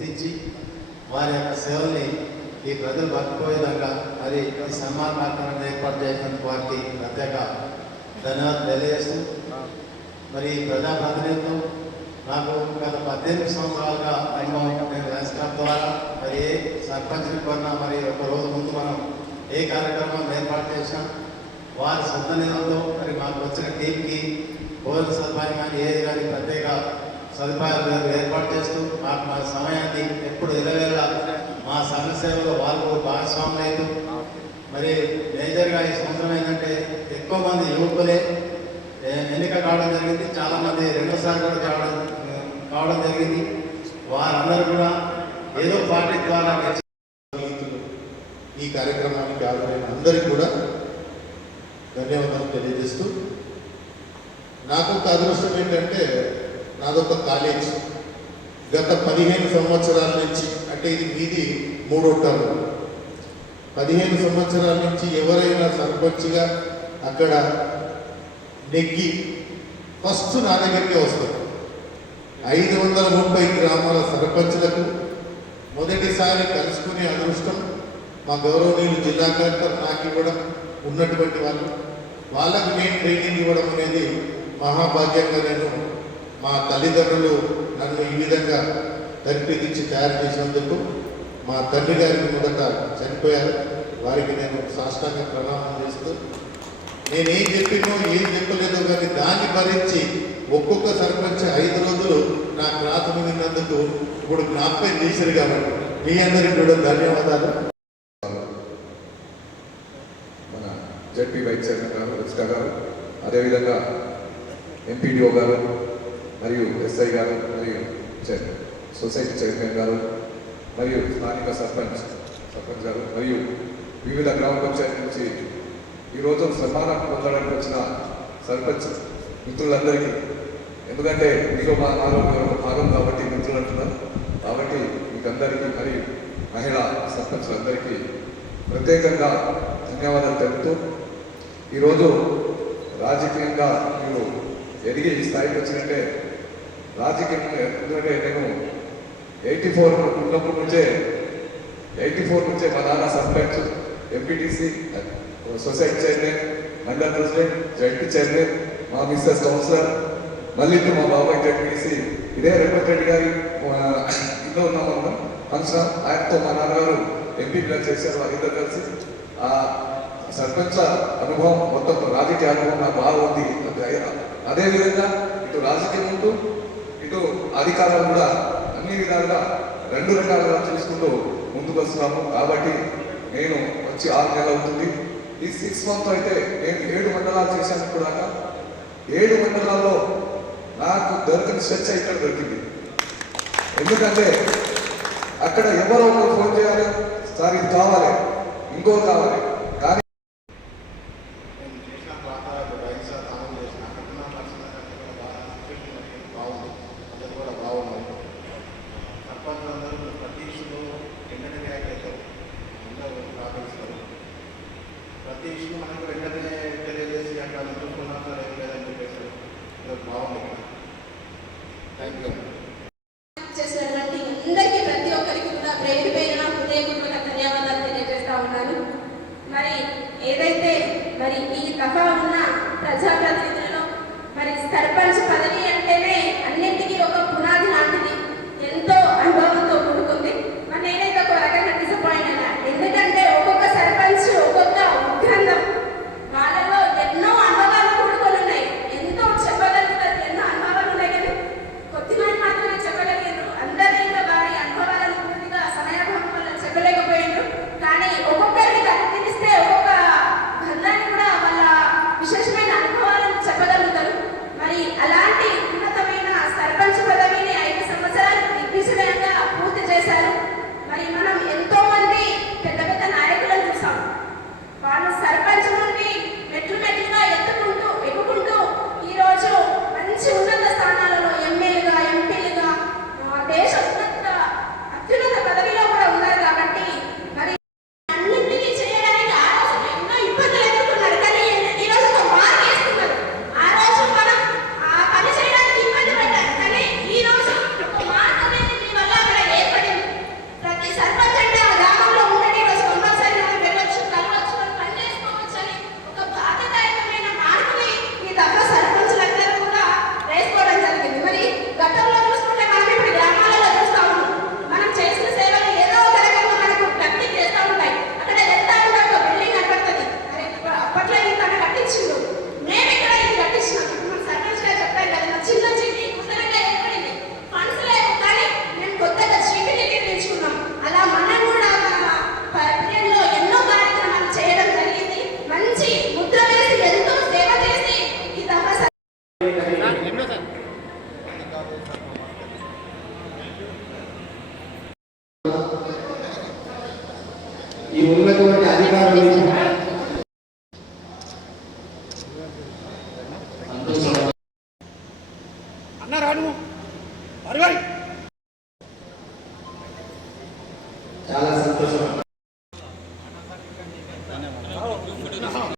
గుర్తించి వారి యొక్క సేవల్ని ఈ ప్రజలు బతిపోయే విధంగా మరి ఈ సన్మాన కార్యక్రమాన్ని ఏర్పాటు చేసినందుకు వారికి ప్రత్యేక ధన్యవాదాలు తెలియజేస్తూ మరి ఈ ప్రజాప్రతినిధులు నాకు గత పద్దెనిమిది సంవత్సరాలుగా అనుభవం నేను రాజకీయాల ద్వారా మరి ఏ సర్పంచ్ని కొన్నా మరి ఒక రోజు ముందు మనం ఏ కార్యక్రమం ఏర్పాటు చేసినా వారి సొంత నిధులతో మరి మాకు వచ్చిన టీంకి భోజన సదుపాయం కానీ ఏది కానీ ప్రత్యేక సదుపాయాలు ఏర్పాటు చేస్తూ మాకు మా సమయాన్ని ఎప్పుడు ఇరవేళ మా సమస్యలో వాళ్ళు భాగస్వాములు మరి మేజర్గా ఈ సంవత్సరం ఏంటంటే ఎక్కువ మంది యువకులే ఎన్నిక కావడం జరిగింది. చాలామంది రెండోసారి కూడా కావడం కావడం జరిగింది. వారందరూ కూడా ఏదో పార్టీ ద్వారా ఈ కార్యక్రమానికి హాజరైన అందరికీ కూడా ధన్యవాదాలు తెలియజేస్తూ నాకు ఒక అదృష్టం ఏంటంటే నాదొక కాలేజ్ గత పదిహేను సంవత్సరాల నుంచి అంటే ఇది మీది మూడో టర్మ్ పదిహేను సంవత్సరాల నుంచి ఎవరైనా సర్పంచ్గా అక్కడ నెగ్గి ఫస్ట్ నా దగ్గరికి వస్తారు. ఐదు వందల ముప్పై గ్రామాల సర్పంచ్లకు మొదటిసారి కలుసుకునే అదృష్టం మా గౌరవనీయులు జిల్లా కలెక్టర్ నాకు ఇవ్వడం ఉన్నటువంటి వాళ్ళు. వాళ్ళకు నేను ట్రైనింగ్ ఇవ్వడం అనేది మహాభాగ్యంగా నేను మా తల్లిదండ్రులు నన్ను ఈ విధంగా తరిపిదించి తయారు చేసినందుకు మా తండ్రి గారికి మొదట చనిపోయారు. వారికి నేను సాష్టాంగ ప్రణామం చేస్తూ నేనేం చెప్పినో ఏం చెప్పలేదో కానీ దాన్ని భరించి ఒక్కొక్క సర్పంచ్ ఐదు రోజులు నా ప్రార్థన విన్నందుకు ఇప్పుడు జ్ఞాపకం చేశారు కాబట్టి మీ అందరికీ కూడా ధన్యవాదాలు. మన జడ్పీ వైస్ చైర్మన్ గారు రచిత గారు అదేవిధంగా ఎంపీడీఓ గారు మరియు ఎస్ఐ గారు మరియు సొసైటీ చైర్మన్ గారు మరియు స్థానిక సర్పంచ్ సర్పంచ్ గారు మరియు వివిధ గ్రామ పంచాయతీ నుంచి ఈరోజు సన్మానం పొందడానికి వచ్చిన సర్పంచ్ మిత్రులందరికీ ఎందుకంటే మీరు మా నాలో భాగం కాబట్టి మిత్రులు అంటున్నారు కాబట్టి మీకందరికీ మరియు మహిళా సర్పంచులందరికీ ప్రత్యేకంగా ధన్యవాదాలు తెలుపుతూ ఈరోజు రాజకీయంగా మీరు ఎదిగి ఈ స్థాయికి వచ్చినట్టే రాజకీయంగా ఎందుకంటే నేను ఎయిటీ ఫోర్ ఉన్నప్పటి నుంచే ఎయిటీ ఫోర్ నుంచే మా నాన్న sarpanch MPTC society chairman mandal president ZP chairman మా మిస్సెస్ కౌన్సిలర్ మళ్ళీ మా బాబాయ్ జడ్పీసీ ఇదే రేవంత్ రెడ్డి గారి ఇంట్లో ఉన్నాం మనం ఫంక్షన్ ఆయనతో మా నాన్నగారు ఎంపీగా చేశారు వారిద్దరు కలిసి. ఆ సర్పంచ్ అనుభవం మొత్తం రాజకీయ అనుభవం నాకు బాగా ఉంది. అదేవిధంగా ఇటు రాజకీయం ఉంటూ అధికారాలు కూడా అన్ని విధాలుగా రెండు రకాలుగా చూసుకుంటూ ముందుకు వస్తున్నాము కాబట్టి నేను వచ్చి ఆరు నెలలు అవుతుంది. ఈ సిక్స్ మంత్ అయితే నేను ఏడు మండలాలు చేశాను కూడా ఏడు మండలాల్లో నాకు దొరికిన స్వచ్ఛ ఇక్కడ దొరికింది. ఎందుకంటే అక్కడ ఎవరో ఒకరు ఫోన్ చేయాలి సార్ ఇది కావాలి ఇంకో కావాలి. మరి ఈ దఫా ఉన్న ప్రజాప్రతినిధులను మరి సర్పంచ్ పదవి ఈ ఉన్నటువంటి అధికారులు సంతోషం చాలా సంతోషం